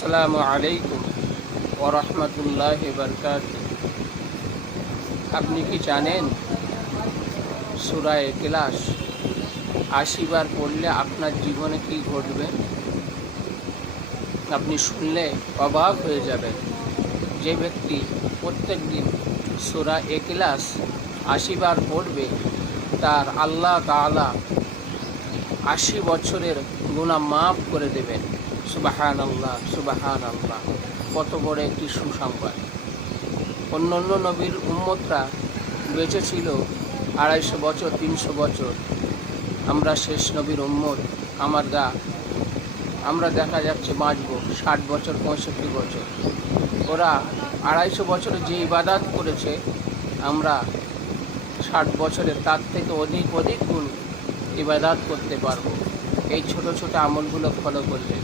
আসসালামু আলাইকুম ওয়া রাহমাতুল্লাহি ওয়া বারাকাতুহু। আপনি কি জানেন সূরা ইখলাস ৮০ বার পড়লে আপনার জীবনে কি ঘটবে? আপনি শুনলে অবাক হয়ে যাবেন। যে ব্যক্তি প্রত্যেকদিন সূরা ইখলাস ৮০ বার পড়বে তার আল্লাহ তাআলা ৮০ বছরের গুনাহ মাফ করে দেবেন। সুবহানাল্লাহ, সুবহানাল্লাহ, কত বড় একটি সুসংবাদ। অন্যান্য নবীর উম্মতরা বেঁচে ছিল ২৫০ বছর, ৩০০ বছর। আমরা শেষ নবীর উম্মত, আমরা দেখা যাচ্ছে বাঁচব ৬০ বছর, ৬৫ বছর। ওরা ২৫০ বছরে যে ইবাদত করেছে, আমরা ৬০ বছরে তার থেকে অধিক গুণ ইবাদত করতে পারবো এই ছোট ছোট আমলগুলো ফলো করলে।